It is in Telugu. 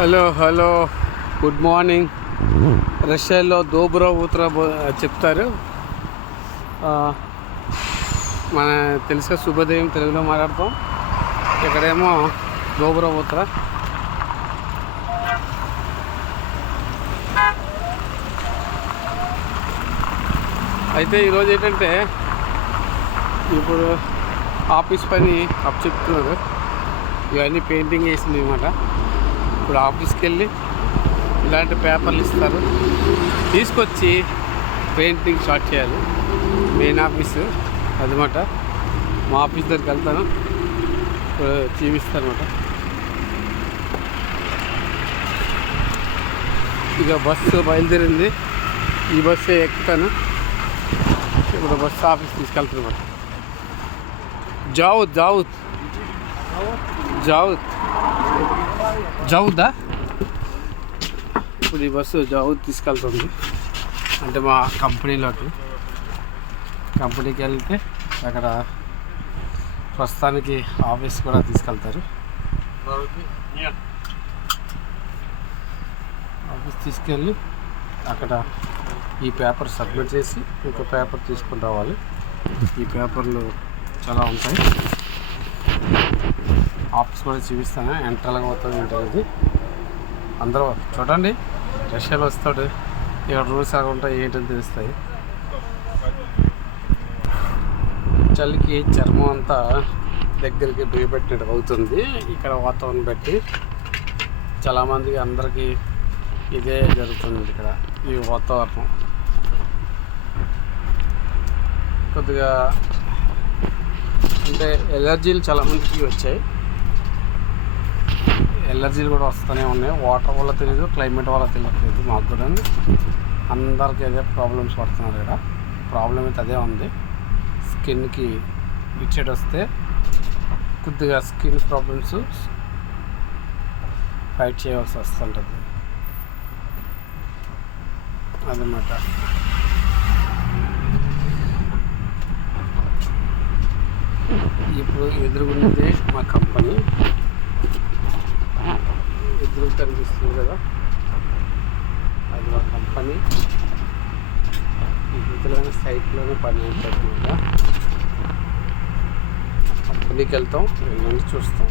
Hello good morning. రష్యాలో దోబ్రా ఊత్రా చెప్తారు. మన తెలుసుగా శుభోదయం తెలుగులో మాట్లాడతాం. ఇక్కడేమో దోబ్రా ఊత్రా. అయితే ఈరోజు ఏంటంటే ఇప్పుడు ఆఫీస్ పని చెప్తున్నారు. ఇవన్నీ పెయింటింగ్ వేసింది అనమాట. ఇప్పుడు ఆఫీస్కి వెళ్ళి ఇలాంటి పేపర్లు ఇస్తారు, తీసుకొచ్చి పెయింటింగ్ స్టార్ట్ చేయాలి. మెయిన్ ఆఫీసు అదనమాట. మా ఆఫీస్ దగ్గరికి వెళ్తాను, చూపిస్తాను అనమాట. ఇక బస్సు బయలుదేరింది, ఈ బస్సు ఎక్కుతాను. ఇప్పుడు బస్సు ఆఫీస్ తీసుకెళ్తాను అనమాట. జావుదా ఇప్పుడు ఈ బస్సు జావుద్ తీసుకెళ్తుంది. అంటే మా కంపెనీకి వెళ్తే అక్కడ ప్రస్తుతానికి ఆఫీస్ కూడా తీసుకెళ్తారు. ఆఫీస్ తీసుకెళ్ళి అక్కడ ఈ పేపర్ సబ్మిట్ చేసి ఇంకో పేపర్ తీసుకుని రావాలి. ఈ పేపర్లు చాలా ఉంటాయి. ఆఫీస్ కూడా చూపిస్తాను, ఎంట్రల్గా అవుతుంది ఏంటనేది. అందరూ చూడండి, రష్యాలో వస్తాడు, ఇక్కడ రూల్స్ అలా ఉంటాయి ఏంటని తెలుస్తాయి. చలికి చర్మం అంతా దగ్గరికి బిగపెట్టినట్టు అవుతుంది. ఇక్కడ వాతావరణం బట్టి చాలామందికి అందరికీ ఇదే జరుగుతుంది. ఇక్కడ ఈ వాతావరణం కొద్దిగా అంటే ఎలర్జీలు చాలామందికి వచ్చాయి. ఎలర్జీలు కూడా వస్తూనే ఉన్నాయి. వాటర్ వల్ల తెలియదు, క్లైమేట్ వల్ల తెలియట్లేదు. మాకు కూడా అందరికీ అదే ప్రాబ్లమ్స్ పడుతున్నారు. ఇక్కడ ప్రాబ్లం అయితే అదే ఉంది. స్కిన్కి ఇచ్చేటి వస్తే కొద్దిగా స్కిన్ ప్రాబ్లమ్స్ ఫైట్ చేయవలసి వస్తుంటుంది అదన్నమాట. ఇప్పుడు ఎదురుగున్నది మా కంపెనీ, ఎదురు కనిపిస్తుంది కదా, అది మా కంపెనీ. ఈ విధులైన సైట్లోనే పని ఉంటుంది. కంపెనీకి వెళ్తాం, వెళ్ళి చూస్తాం.